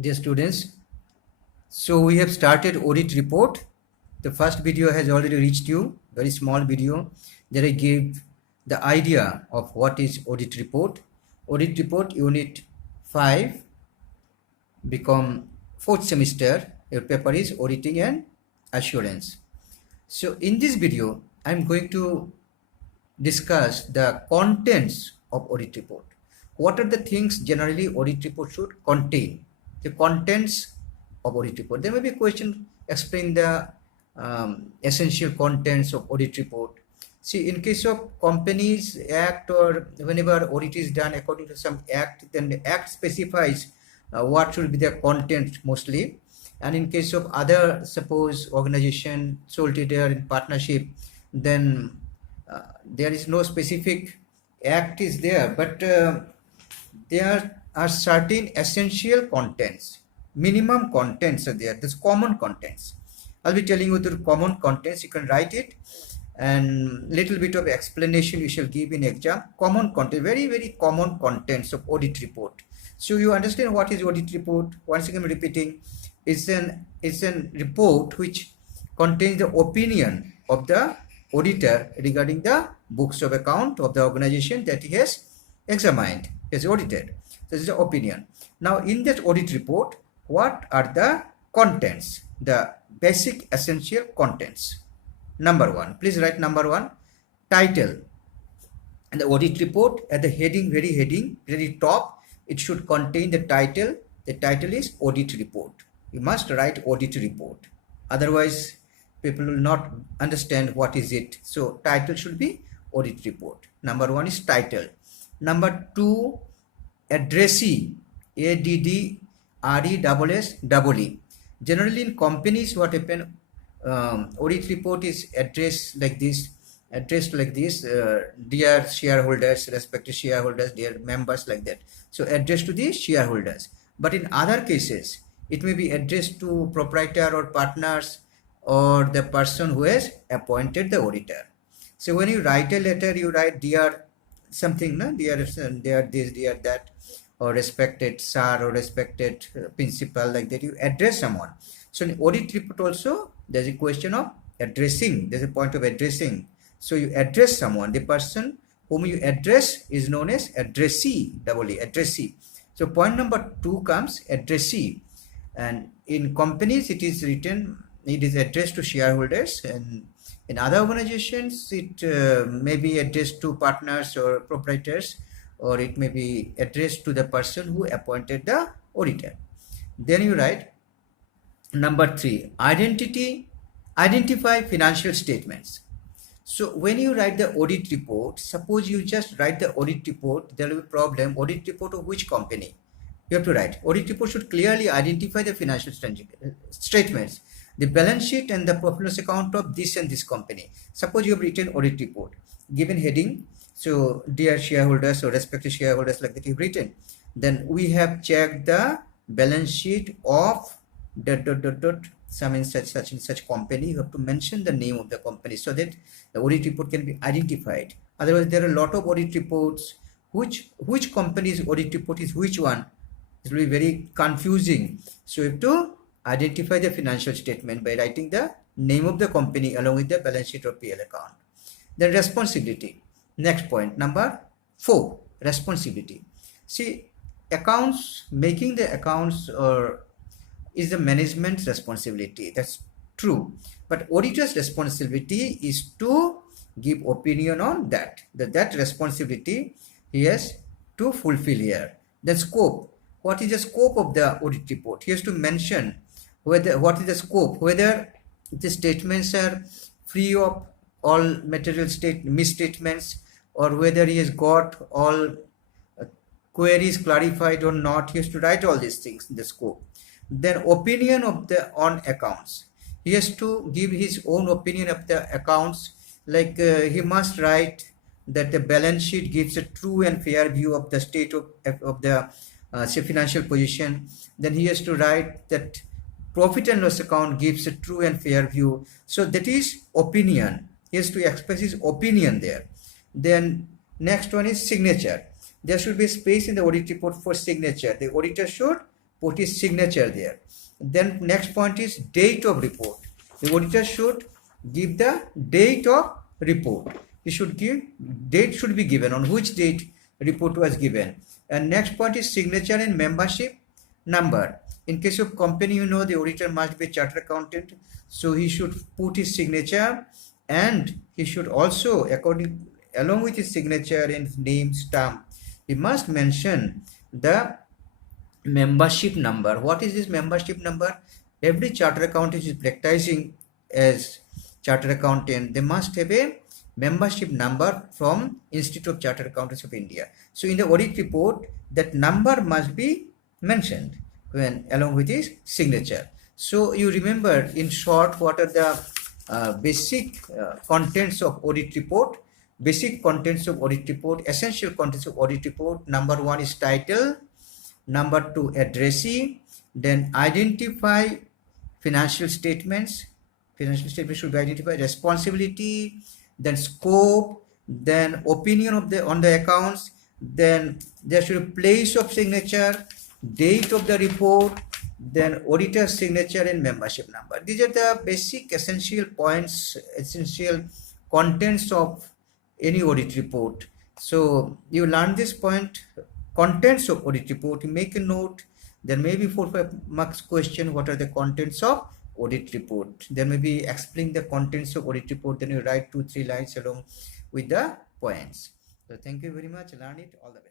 Dear students, so we have started audit report. The first video has already reached you, very small video that I gave the idea of what is audit report. Audit report unit 5 become 4th semester. Your paper is auditing and assurance. So in this video, I'm going to discuss the contents of audit report. What are the things generally audit report should contain? The contents of audit report. There may be a question, explain the essential contents of audit report. See, in case of Companies Act or whenever audit is done according to some act, then the act specifies what should be the content mostly. And in case of other, suppose organization, sole trader in partnership, then there is no specific act is there, but there are certain essential contents, minimum contents are there. There's common contents. I'll be telling you the common contents. You can write it, and little bit of explanation we shall give in exam. Common content, very common contents of audit report. So you understand what is audit report. Once again repeating, it's an report which contains the opinion of the auditor regarding the books of account of the organization that he has examined, has audited. This is the opinion. Now in that audit report, what are the contents, the basic essential contents? Number one, please write number one, title. And the audit report at the heading, very top, it should contain the title. The title is audit report. You must write audit report. Otherwise, people will not understand what is it. So title should be audit report. Number one is title. Number two, addressee, ADDRESSE. Generally in companies, what happen, audit report is addressed like this, dear shareholders, respected shareholders, dear members, like that. So addressed to the shareholders. But in other cases, it may be addressed to proprietor or partners or the person who has appointed the auditor. So when you write a letter, you write dear something, no? Dear this, dear that, or respected sir or respected principal, like that. You address someone. So in audit report also, there's a question of addressing. There's a point of addressing. So you address someone. The person whom you address is known as addressee, addressee. So point number two comes addressee. And in companies, it is written, it is addressed to shareholders, and in other organizations, it may be addressed to partners or proprietors, or it may be addressed to the person who appointed the auditor. Then you write number three, identify financial statements. So when you write the audit report, suppose you just write the audit report, there will be a problem. Audit report of which company? You have to write. Audit report should clearly identify the financial statements, the balance sheet and the profit and loss account of this and this company. Suppose you have written audit report, given heading, so dear shareholders or respected shareholders, like that you've written. Then we have checked the balance sheet of ... some in such company. You have to mention the name of the company so that the audit report can be identified. Otherwise, there are a lot of audit reports. Which company's audit report is which one? It will be very confusing. So you have to identify the financial statement by writing the name of the company along with the balance sheet or PL account. Then responsibility. Next point, number 4, responsibility. See, accounts, making the accounts is the management's responsibility. That's true. But auditor's responsibility is to give opinion on that. That responsibility he has to fulfill here. The scope. What is the scope of the audit report? He has to mention what is the scope, whether the statements are free of all material misstatements, or whether he has got all queries clarified or not. He has to write all these things in the scope. Then opinion of on accounts. He has to give his own opinion of the accounts. Like he must write that the balance sheet gives a true and fair view of the state of the financial position. Then he has to write that profit and loss account gives a true and fair view. So that is opinion. He has to express his opinion there. Then next one is signature. There should be space in the audit report for signature. The auditor should put his signature there. Then next point is date of report. The auditor should give the date of report. He should give, date should be given, on which date report was given. And next point is signature and membership number. In case of company, you know, the auditor must be a chartered accountant, so he should put his signature, and he should also, along with his signature and name stamp, he must mention the membership number. What is this membership number? Every chartered accountant is practicing as chartered accountant, they must have a membership number from Institute of Chartered Accountants of India. So in the audit report, that number must be mentioned when along with his signature. So you remember in short what are the basic contents of audit report. Basic contents of audit report, essential contents of audit report. Number 1 is title, number 2 addressee, then identify financial statements. Financial statements should be identified, responsibility, then scope, then opinion of the on the accounts, then there should be place of signature, date of the report, then auditor's signature and membership number. These are the basic essential points, essential contents of any audit report. So you learn this point, contents of audit report, you make a note. There may be 4-5 marks question, what are the contents of audit report. There may be explain the contents of audit report, then you write 2-3 lines along with the points. So thank you very much, learn it, all the best.